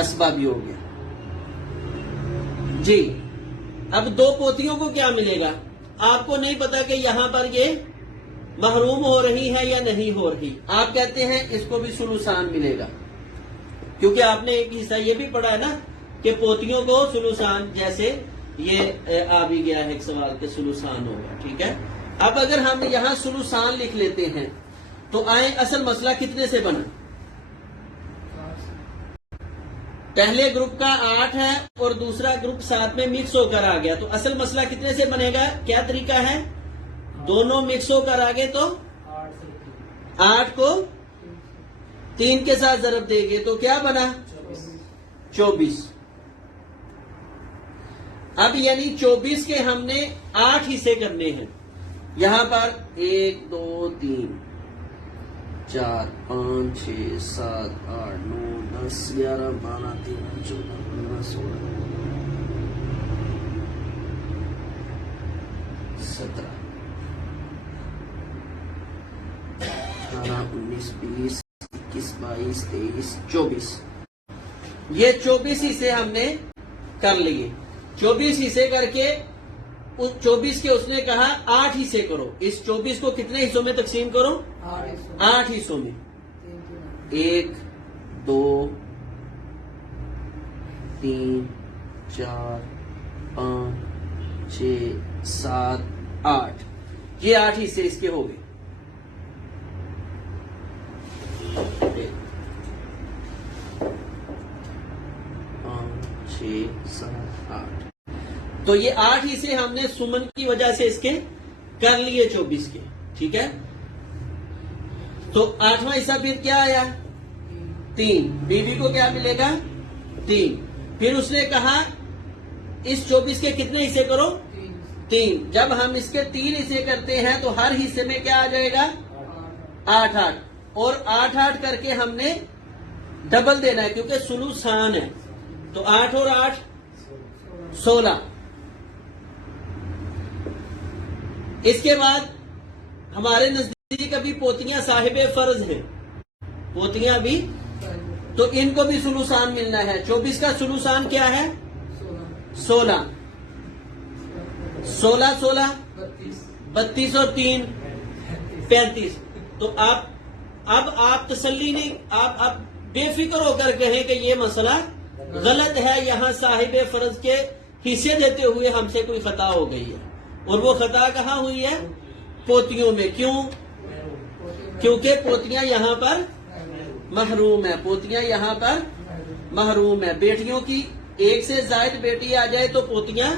اسبا بھی ہو گیا جی. اب 2 پوتیوں کو کیا ملے گا، آپ کو نہیں پتا کہ یہاں پر یہ محروم ہو رہی ہے یا نہیں ہو رہی، آپ کہتے ہیں اس کو بھی سلوسان ملے گا، کیونکہ آپ نے ایک حصہ یہ بھی پڑھا ہے نا کہ پوتیوں کو سلوسان، جیسے یہ آ بھی گیا ہے ایک سوال کے سلوسان ہوگا. ٹھیک ہے. اب اگر ہم یہاں سلوسان لکھ لیتے ہیں تو آئیں اصل مسئلہ کتنے سے بنا، پہلے گروپ کا 8 ہے اور دوسرا گروپ ساتھ میں مکس ہو کر آ گیا، تو اصل مسئلہ کتنے سے بنے گا، کیا طریقہ ہے، دونوں مکس ہو کر آگے تو 8 کو 3 کے ساتھ ضرب دے گے تو کیا بنا 24. اب یعنی 24 کے ہم نے 8 حصے کرنے ہیں. یہاں پر 1 2 3 4 5 6 7 8 9 10 11 12 13 14 15 16 17 18 19 20 21 22 23 24. یہ 24 حصے ہم نے کر لیے. 24 حصے کر کے 24 کے اس نے کہا 8 حصے کرو. اس 24 کو کتنے حصوں میں تقسیم کرو، 8 حصوں میں. 1 2 3 4 5 6 7 8. یہ 8 حصے اس کے ہو گئے. 6 7 8. تو یہ 8 حصے ہم نے سمن کی وجہ سے اس کے کر لیے 24 کے. ٹھیک ہے. تو 8واں حصہ پھر کیا آیا 3. بیوی کو کیا ملے گا 3. پھر اس نے کہا اس 24 کے کتنے حصے کرو 3. جب ہم اس کے 3 حصے کرتے ہیں تو ہر حصے میں کیا آ جائے گا 8 8 اور 8 8 کر کے ہم نے ڈبل دینا ہے کیونکہ سلوسان ہے. تو 8 اور 8 16. اس کے بعد ہمارے نزدیک ابھی پوتیاں صاحب فرض ہیں، پوتیاں بھی، تو ان کو بھی سلوسان ملنا ہے. 24 کا سلوسان کیا ہے 16. 16 16 32 اور 3 35. تو اب آپ تسلی نہیں، آپ بے فکر ہو کر کہیں کہ یہ مسئلہ غلط ہے، یہاں صاحب فرض کے حصے دیتے ہوئے ہم سے کوئی خطا ہو گئی ہے. اور وہ خطا کہاں ہوئی ہے پوتیوں میں. کیوں؟ کیونکہ پوتیاں یہاں پر محروم ہے، پوتیاں یہاں پر محروم ہے. بیٹیوں کی 1 سے زائد بیٹی آ جائے تو پوتیاں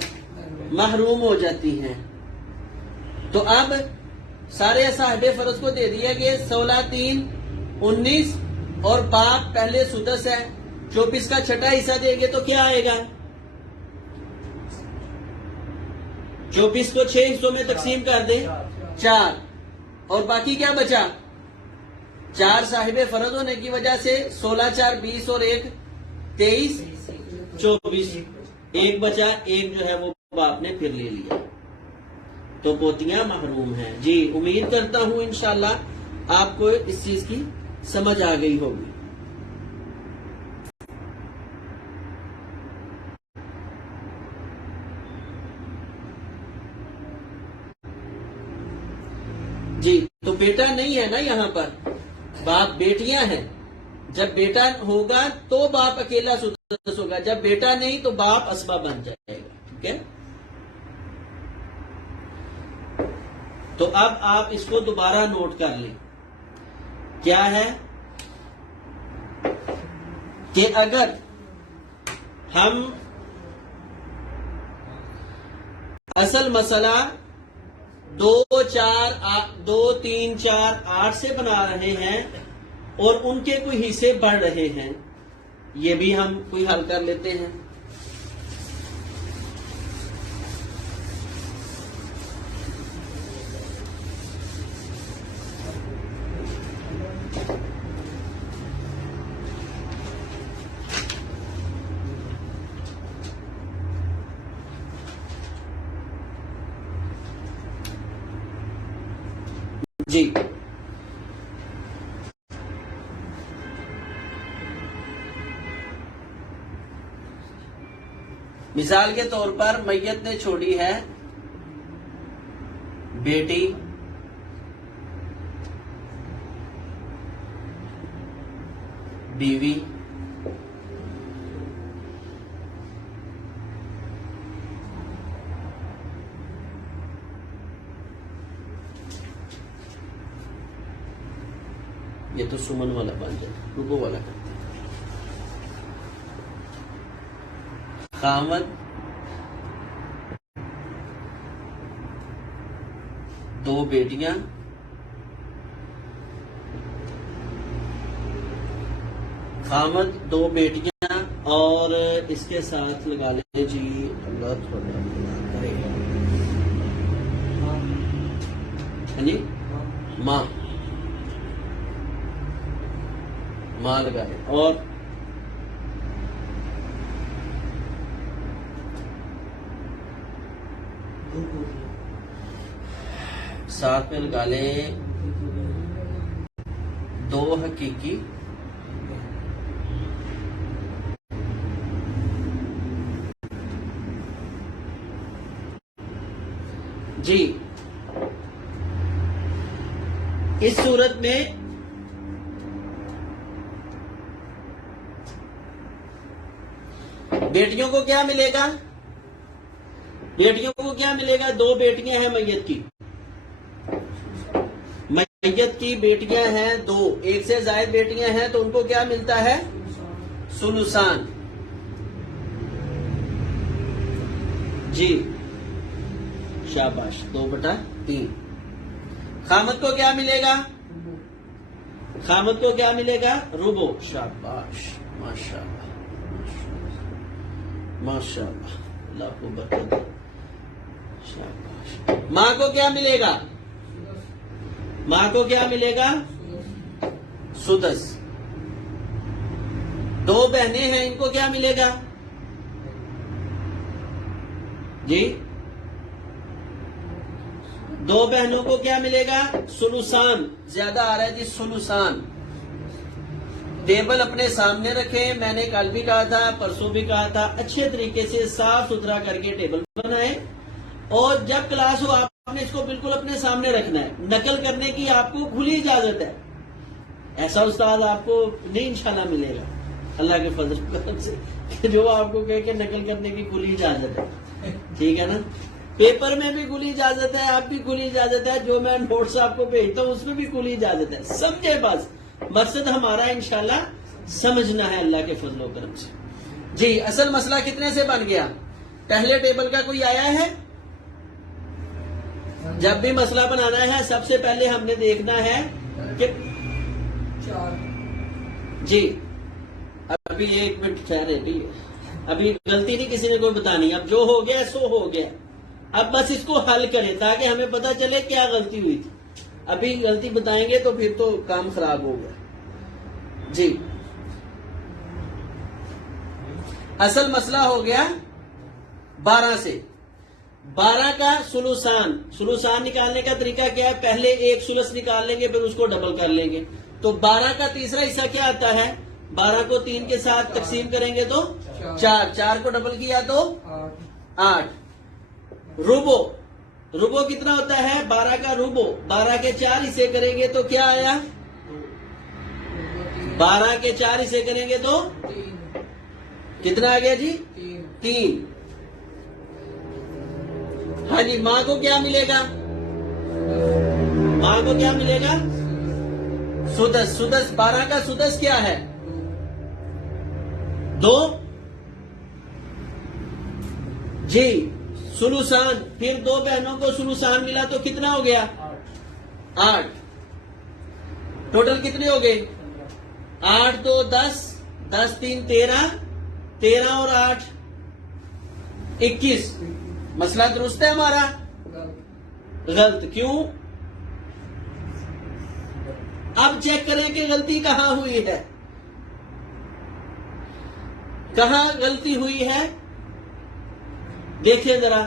محروم ہو جاتی ہیں. تو اب سارے صاحب فرض کو دے دیا کہ 16 3 19 اور باپ پہلے سدس ہے. 24 کا چھٹا حصہ دیں گے تو کیا آئے گا 24 کو 6 حصوں میں تقسیم کر دیں 4. اور باقی کیا بچا 4 صاحب فرض ہونے کی وجہ سے 16 4 20 اور 1 23 24. ایک بچا، ایک جو ہے وہ باپ نے پھر لے لیا، تو پوتیاں محروم ہیں۔ جی امید کرتا ہوں انشاءاللہ آپ کو اس چیز کی سمجھ آ گئی ہوگی۔ جی تو بیٹا نہیں ہے نا یہاں پر، باپ بیٹیاں ہیں۔ جب بیٹا ہوگا تو باپ اکیلا سدس ہوگا، جب بیٹا نہیں تو باپ اسبہ بن جائے گا، ٹھیک ہے؟ تو اب آپ اس کو دوبارہ نوٹ کر لیں، کیا ہے کہ اگر ہم اصل مسئلہ 2 3 4 8 سے بنا رہے ہیں اور ان کے کوئی حصے بڑھ رہے ہیں، یہ بھی ہم کوئی حل کر لیتے ہیں۔ جی مثال کے طور پر میت نے چھوڑی ہے بیٹی، بیوی، یہ تو سمن والا بن جائے، ربو والا کرتے ہیں، خاوند، 2 بیٹیاں، خاوند 2 بیٹیاں، اور اس کے ساتھ لگا لیں جی اللہ تھوڑا کرے، ہاں جی ماں لگائے، اور ساتھ میں لگا لیں 2 حقیقی، جی اس صورت میں بیٹیوں کو کیا ملے گا؟ بیٹیوں کو کیا ملے گا؟ 2 بیٹیاں ہیں میت کی، میت کی بیٹیاں ہیں 2، ایک سے زائد بیٹیاں ہیں تو ان کو کیا ملتا ہے؟ ثلثان۔ جی شاباش، 2/3۔ خامد کو کیا ملے گا؟ خامد کو کیا ملے گا؟ ربع۔ شاباش، ماشاءاللہ ماشاءاللہ، اللہ کو برکت دے، شاباش۔ ماں کو کیا ملے گا؟ ماں کو کیا ملے گا؟ سدس۔ 2 بہنیں ہیں، ان کو کیا ملے گا؟ جی 2 بہنوں کو کیا ملے گا؟ ثلثان۔ زیادہ آ رہا ہے جی ثلثان۔ ٹیبل اپنے سامنے رکھیں، میں نے کل بھی کہا تھا، پرسوں بھی کہا تھا، اچھے طریقے سے صاف ستھرا کر کے ٹیبل بنائیں، اور جب کلاس ہو آپ نے اس کو بالکل اپنے سامنے رکھنا ہے، نقل کرنے کی آپ کو کھلی اجازت ہے، ایسا استاد آپ کو نہیں انشاءاللہ ملے گا اللہ کے فضل و کرم سے کہ جو آپ کو کہے کہ نقل کرنے کی کھلی اجازت ہے، ٹھیک ہے نا؟ پیپر میں بھی کھلی اجازت ہے، آپ بھی کھلی اجازت ہے، جو میں نوٹس آپ کو بھیجتا ہوں اس میں بھی کھلی اجازت ہے، سمجھے بس، مقصد ہمارا انشاءاللہ سمجھنا ہے اللہ کے فضل و کرم سے۔ جی اصل مسئلہ کتنے سے بن گیا؟ پہلے ٹیبل کا کوئی آیا ہے؟ جب بھی مسئلہ بنانا ہے سب سے پہلے ہم نے دیکھنا ہے کہ 4 جی ابھی 1 منٹ ٹھہرے، ابھی غلطی نہیں کسی نے کوئی بتانی، اب جو ہو گیا سو ہو گیا، اب بس اس کو حل کریں تاکہ ہمیں پتہ چلے کیا غلطی ہوئی تھی، ابھی غلطی بتائیں گے تو پھر تو کام خراب ہو گیا۔ جی اصل مسئلہ ہو گیا 12 سے 12 کا سلوسان نکالنے کا طریقہ کیا ہے؟ پہلے ایک سلس نکال لیں گے پھر اس کو ڈبل کر لیں گے. تو 12 کا تیسرا حصہ کیا آتا ہے؟ 12 کو 3 کے ساتھ تقسیم کریں گے تو 4 کو ڈبل کیا تو 8. روبو کتنا ہوتا ہے؟ 12 کا روبو 12 کے 4 حصے کریں گے تو کیا آیا؟ 12 کے 4 حصے کریں گے تو کتنا آ گیا جی؟ 3. ہاں جی، ماں کو کیا ملے گا؟ ماں کو کیا ملے گا؟ سدس 12 کا سدس کیا ہے؟ 2 جی. سلوسان، پھر 2 بہنوں کو سلوسان ملا تو کتنا ہو گیا؟ 8. ٹوٹل کتنے ہو گئے؟ 8 2 10 10 3 13 اور 8 21. مسئلہ درست ہے ہمارا؟ غلط. کیوں؟ اب چیک کریں کہ غلطی کہاں ہوئی ہے. کہاں غلطی ہوئی ہے دیکھیں ذرا.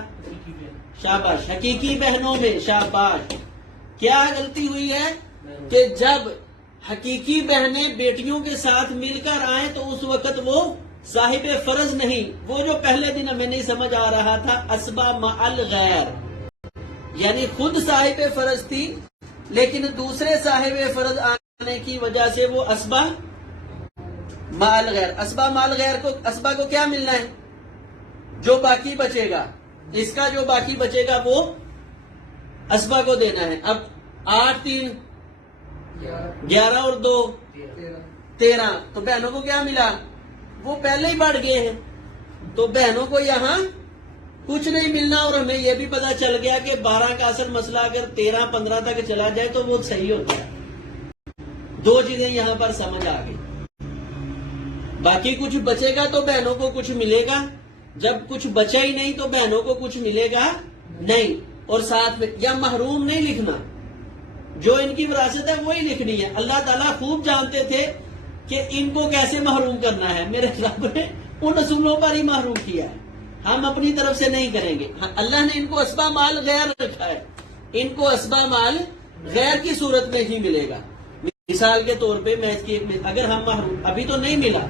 شاباش. حقیقی بہنوں میں شاباش. کیا غلطی ہوئی ہے کہ جب حقیقی بہنیں بیٹیوں کے ساتھ مل کر آئیں تو اس وقت وہ صاحب فرض نہیں. وہ جو پہلے دن ہمیں نہیں سمجھ آ رہا تھا اسبا مع الغیر، یعنی خود صاحب فرض تھی لیکن دوسرے صاحب فرض آنے کی وجہ سے وہ اسبا مع الغیر. اسبا مع الغیر کو، اسبا کو کیا ملنا ہے؟ جو باقی بچے گا، اس کا جو باقی بچے گا وہ اسبا کو دینا ہے. اب 8 3 11 اور 2 13. تو بہنوں کو کیا ملا؟ وہ پہلے ہی بڑھ گئے ہیں تو بہنوں کو یہاں کچھ نہیں ملنا. اور ہمیں یہ بھی پتا چل گیا کہ 12 کا اصل مسئلہ اگر 13 15 تک چلا جائے تو وہ صحیح ہوتا ہے. 2 چیزیں یہاں پر سمجھ آ گئی. باقی کچھ بچے گا تو بہنوں کو کچھ ملے گا، جب کچھ بچا ہی نہیں تو بہنوں کو کچھ ملے گا نہیں. اور ساتھ میں یا محروم نہیں لکھنا، جو ان کی وراثت ہے وہی لکھنی ہے. اللہ تعالیٰ خوب جانتے تھے کہ ان کو کیسے محروم کرنا ہے. میرے رب نے ان اصولوں پر ہی محروم کیا ہے، ہم اپنی طرف سے نہیں کریں گے. اللہ نے ان کو اسبا مال غیر رکھا ہے، ان کو اسبا مال غیر کی صورت میں ہی ملے گا. مثال کے طور پہ میں اس کی اگر ہم محروم ابھی تو نہیں ملا،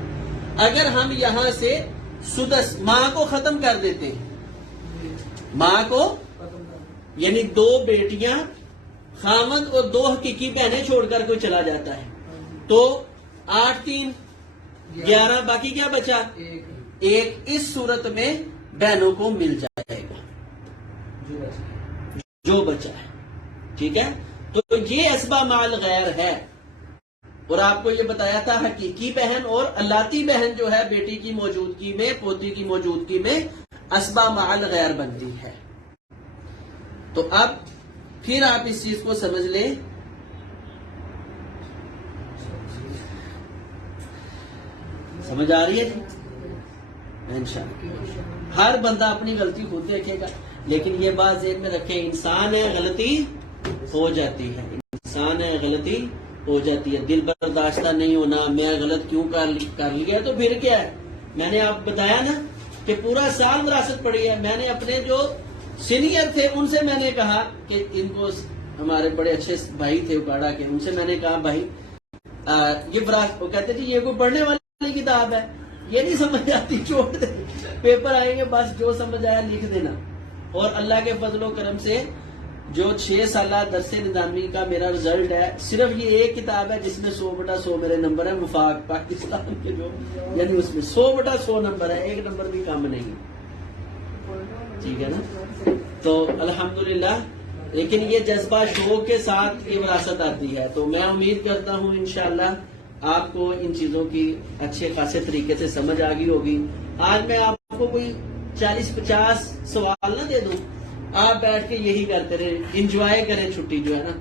اگر ہم یہاں سے سدس ماں کو ختم کر دیتے ہیں، ماں کو یعنی 2 بیٹیاں خامد اور 2 حقیقی بہنیں چھوڑ کر کوئی چلا جاتا ہے تو 8 3 11 باقی کیا بچا؟ 1. اس صورت میں بہنوں کو مل جائے گا جو بچا ہے. ٹھیک ہے، تو یہ اسبا مال غیر ہے. اور آپ کو یہ بتایا تھا حقیقی بہن اور اللاتی بہن جو ہے بیٹی کی موجودگی میں، پوتی کی موجودگی میں اسبا مال غیر بنتی ہے. تو اب پھر آپ اس چیز کو سمجھ لیں. سمجھ آ رہی ہے جی؟ انشاءاللہ ہر بندہ اپنی غلطی خود دیکھے گا، لیکن یہ بات ذہن میں رکھیں، انسان ہے غلطی ہو جاتی ہے، انسان ہے غلطی ہو جاتی ہے. دل برداشتہ نہیں ہونا، میں غلط کیوں کر لیا تو پھر کیا ہے. میں نے آپ بتایا نا کہ پورا سال وراثت پڑی ہے. میں نے اپنے جو سینئر تھے ان سے میں نے کہا کہ ان کو، ہمارے بڑے اچھے بھائی تھے اکاڑا کے، ان سے میں نے کہا بھائی یہ وراثت، وہ کہتے جی یہ کوئی پڑھنے والی کتاب ہے، یہ نہیں سمجھ آتی، چھوڑ دے، پیپر آئیں گے بس جو سمجھ آیا لکھ دینا. اور اللہ کے فضل و کرم سے جو 6 سالہ درس نظامی کا میرا رزلٹ ہے، صرف یہ ایک کتاب ہے جس میں 100/100 میرے نمبر ہیں، وفاق پاکستان کے جو، یعنی اس میں 100/100 نمبر ہے، 1 نمبر بھی کم نہیں ہے. ٹھیک ہے نا؟ تو الحمدللہ. لیکن یہ جذبہ شوق کے ساتھ یہ وراثت آتی ہے. تو میں امید کرتا ہوں انشاءاللہ آپ کو ان چیزوں کی اچھے خاصے طریقے سے سمجھ آ گئی ہوگی. آج میں آپ کو کوئی 40-50 سوال نہ دے دوں، آپ بیٹھ کے یہی کرتے رہے، انجوائے کریں چھٹی جو ہے نا.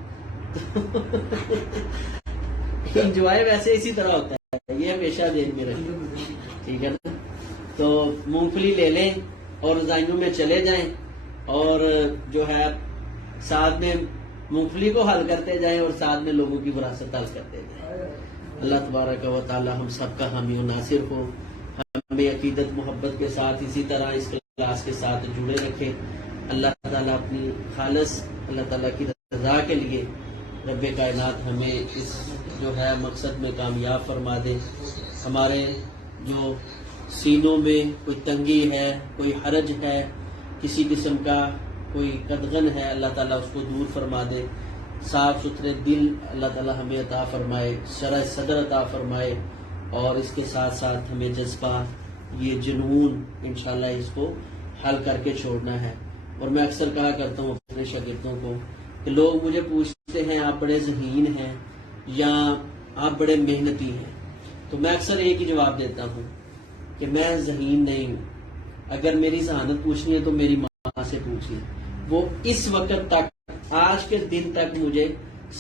انجوائے ویسے اسی طرح ہوتا ہے، یہ ہمیشہ ذہن میں رکھیں. ٹھیک ہے نا؟ تو مونگ پھلی لے لیں اور رضائیوں میں چلے جائیں اور جو ہے ساتھ میں مونگ پھلی کو حل کرتے جائیں اور ساتھ میں لوگوں کی وراثت حل کرتے جائیں. اللہ تبارک و تعالی ہم سب کا حامی و ناصر ہو. ہمیں عقیدت محبت کے ساتھ اسی طرح اس کلاس کے ساتھ جڑے رکھے. اللہ تعالیٰ اپنی خالص اللہ تعالیٰ کی رضا کے لیے رب کائنات ہمیں اس جو ہے مقصد میں کامیاب فرما دے. ہمارے جو سینوں میں کوئی تنگی ہے، کوئی حرج ہے، کسی قسم کا کوئی قدغن ہے، اللہ تعالیٰ اس کو دور فرما دے. صاف ستھرے دل اللہ تعالیٰ ہمیں عطا فرمائے، شرح صدر عطا فرمائے، اور اس کے ساتھ ساتھ ہمیں جذبہ، یہ جنون انشاءاللہ اس کو حل کر کے چھوڑنا ہے. اور میں اکثر کہا کرتا ہوں اپنے شاگردوں کو کہ لوگ مجھے پوچھتے ہیں آپ بڑے ذہین ہیں یا آپ بڑے محنتی ہیں، تو میں اکثر ایک ہی جواب دیتا ہوں کہ میں ذہین نہیں ہوں. اگر میری ذہانت پوچھنی ہے تو میری ماں سے پوچھیے. وہ اس وقت تک، آج کے دن تک مجھے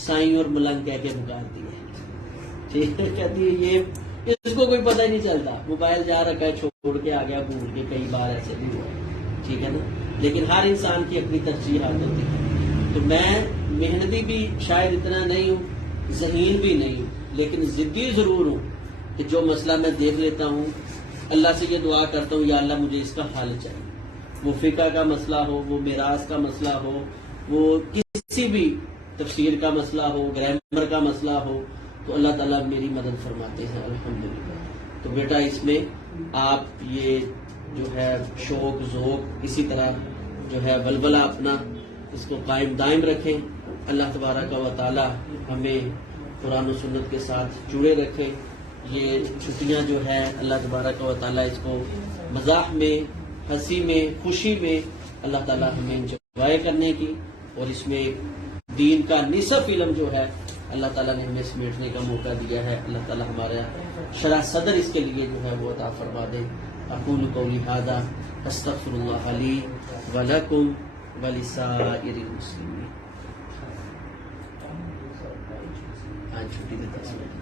سائیں اور ملنگ کہہ کے پکارتی ہے. ٹھیک ہے، کہتی ہے یہ اس کو کوئی پتہ ہی نہیں چلتا، موبائل جا رکھا ہے، چھوڑ کے آ گیا بھول کے، کئی بار ایسے بھی ہوا. ٹھیک ہے نا، لیکن ہر انسان کی اپنی ترجیحات ہوتی ہے. تو میں محنتی بھی شاید اتنا نہیں ہوں، ذہین بھی نہیں ہوں، لیکن ضدی ضرور ہوں کہ جو مسئلہ میں دیکھ لیتا ہوں اللہ سے یہ دعا کرتا ہوں یا اللہ مجھے اس کا حل چاہیے. وہ فقہ کا مسئلہ ہو، وہ میراث کا مسئلہ ہو، وہ کسی بھی تفسیر کا مسئلہ ہو، گرامر کا مسئلہ ہو، تو اللہ تعالیٰ میری مدد فرماتے ہیں الحمدللہ. تو بیٹا اس میں آپ یہ جو ہے شوق ذوق اسی طرح جو ہے ولولہ اپنا اس کو قائم دائم رکھیں. اللہ تبارک و تعالیٰ ہمیں قرآن و سنت کے ساتھ جڑے رکھے. یہ چھٹیاں جو ہے اللہ تبارک و تعالیٰ اس کو مزاح میں، ہنسی میں، خوشی میں اللہ تعالیٰ ہمیں انجوائے کرنے کی، اور اس میں دین کا نصف علم جو ہے اللہ تعالیٰ نے ہمیں سمیٹنے کا موقع دیا ہے. اللہ تعالیٰ ہمارا شرح صدر اس کے لیے جو ہے وہ عطا فرما دے. اقول قولی ھذا استغفر اللہ لی ولکم ولسائر المسلمین. آج چھٹی دیتا ہوں.